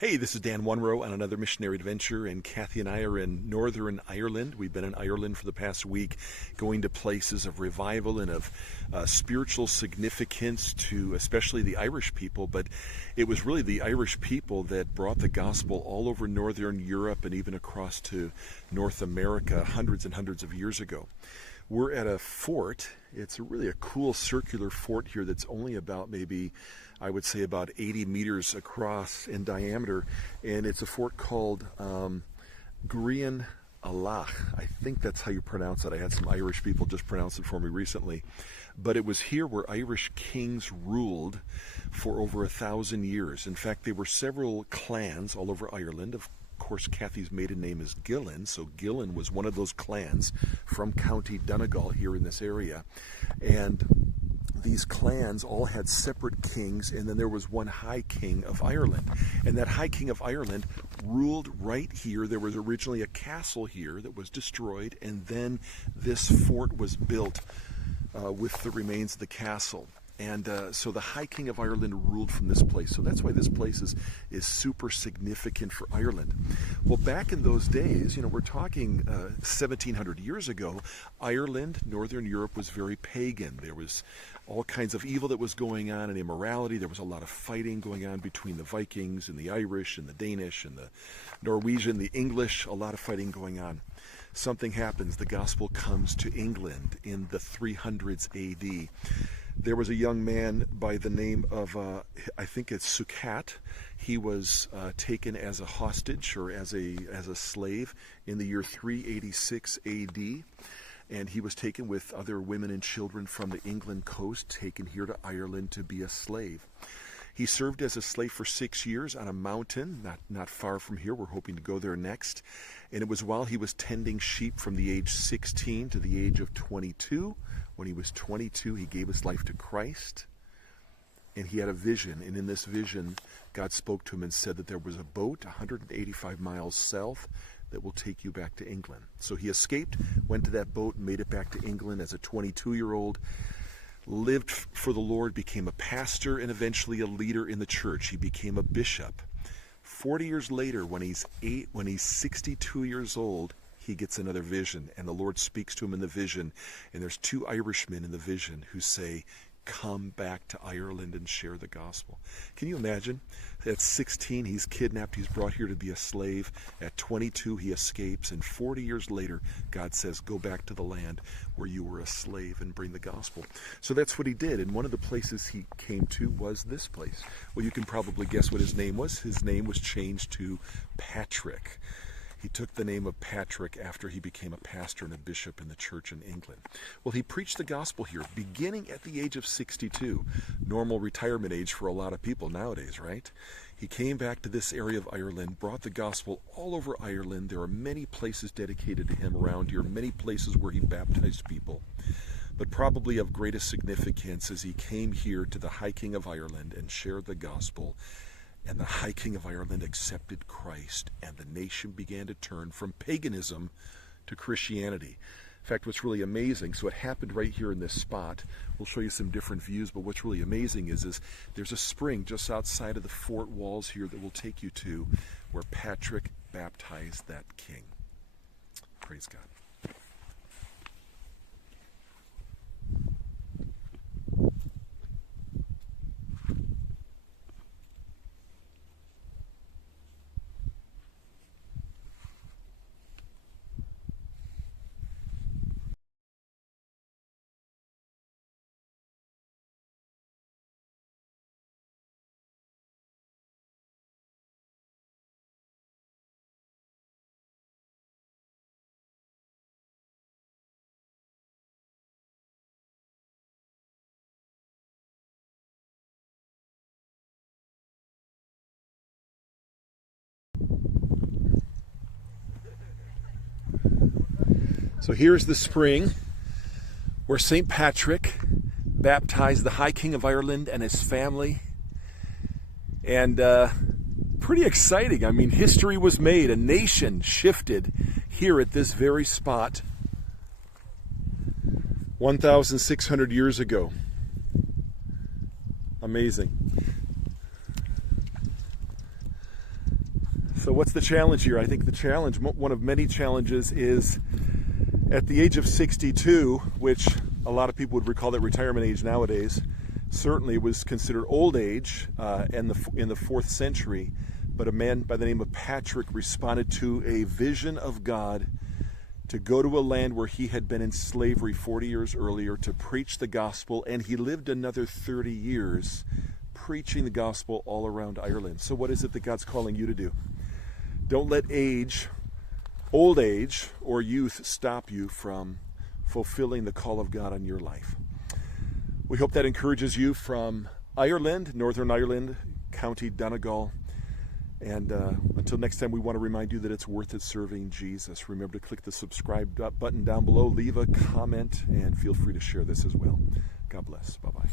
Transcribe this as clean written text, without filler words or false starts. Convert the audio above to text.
Hey, this is Dan Wunrow on another missionary adventure, and Kathy and I are in Northern Ireland. We've been in Ireland for the past week, going to places of revival and of spiritual significance to especially the Irish people, but it was really the Irish people that brought the gospel all over Northern Europe and even across to North America hundreds and hundreds of years ago. We're at a fort. It's really a cool circular fort here that's only about maybe, I would say, about 80 meters across in diameter. And it's a fort called Grianan of Aileach. I think that's how you pronounce it. I had some Irish people just pronounce it for me recently. But it was here where Irish kings ruled for over 1,000 years. In fact, there were several clans all over Ireland. Of course, Kathy's maiden name is Gillan, so Gillan was one of those clans from County Donegal here in this area. And these clans all had separate kings, and then there was one high king of Ireland. And that high king of Ireland ruled right here. There was originally a castle here that was destroyed, and then this fort was built with the remains of the castle. And so the High King of Ireland ruled from this place. So that's why this place is super significant for Ireland. Well, back in those days, we're talking 1,700 years ago, Ireland, Northern Europe was very pagan. There was all kinds of evil that was going on and immorality. There was a lot of fighting going on between the Vikings and the Irish and the Danish and the Norwegian, the English, a lot of fighting going on. Something happens. The gospel comes to England in the 300s AD. There was a young man by the name of, I think it's Sukkot. He was taken as a hostage or as a slave in the year 386 AD. And he was taken with other women and children from the England coast, taken here to Ireland to be a slave. He served as a slave for 6 years on a mountain, not far from here. We're hoping to go there next. And it was while he was tending sheep from the age 16 to the age of 22. When he was 22, he gave his life to Christ. And he had a vision. And in this vision, God spoke to him and said that there was a boat 185 miles south that will take you back to England. So he escaped, went to that boat, and made it back to England as a 22-year-old. Lived for the Lord, became a pastor, and eventually a leader in the church. He became a bishop. 40 years later, when he's 62 years old, he gets another vision, and the Lord speaks to him in the vision. And there's two Irishmen in the vision who say, "Come back to Ireland and share the gospel." Can you imagine? At 16, he's kidnapped. He's brought here to be a slave. At 22, he escapes. And 40 years later, God says, "Go back to the land where you were a slave and bring the gospel." So that's what he did. And one of the places he came to was this place. Well, you can probably guess what his name was. His name was changed to Patrick. He took the name of Patrick after he became a pastor and a bishop in the church in England. Well, he preached the gospel here, beginning at the age of 62. Normal retirement age for a lot of people nowadays, right? He came back to this area of Ireland, brought the gospel all over Ireland. There are many places dedicated to him around here, many places where he baptized people. But probably of greatest significance is he came here to the High King of Ireland and shared the gospel. And the High King of Ireland accepted Christ, and the nation began to turn from paganism to Christianity. In fact, what's really amazing, so it happened right here in this spot. We'll show you some different views, but what's really amazing is there's a spring just outside of the fort walls here that will take you to where Patrick baptized that king. Praise God. So here's the spring where St. Patrick baptized the High King of Ireland and his family. And pretty exciting. I mean, history was made. A nation shifted here at this very spot 1,600 years ago. Amazing. So what's the challenge here? I think the challenge, one of many challenges, is at the age of 62, which a lot of people would recall that retirement age nowadays, certainly was considered old age in the 4th century. But a man by the name of Patrick responded to a vision of God to go to a land where he had been in slavery 40 years earlier to preach the gospel, and he lived another 30 years preaching the gospel all around Ireland. So what is it that God's calling you to do? Don't let age, old age, or youth stop you from fulfilling the call of God on your life. We hope that encourages you from Ireland, Northern Ireland, County Donegal. And until next time, we want to remind you that it's worth it serving Jesus. Remember to click the subscribe button down below, leave a comment, and feel free to share this as well. God bless. Bye-bye.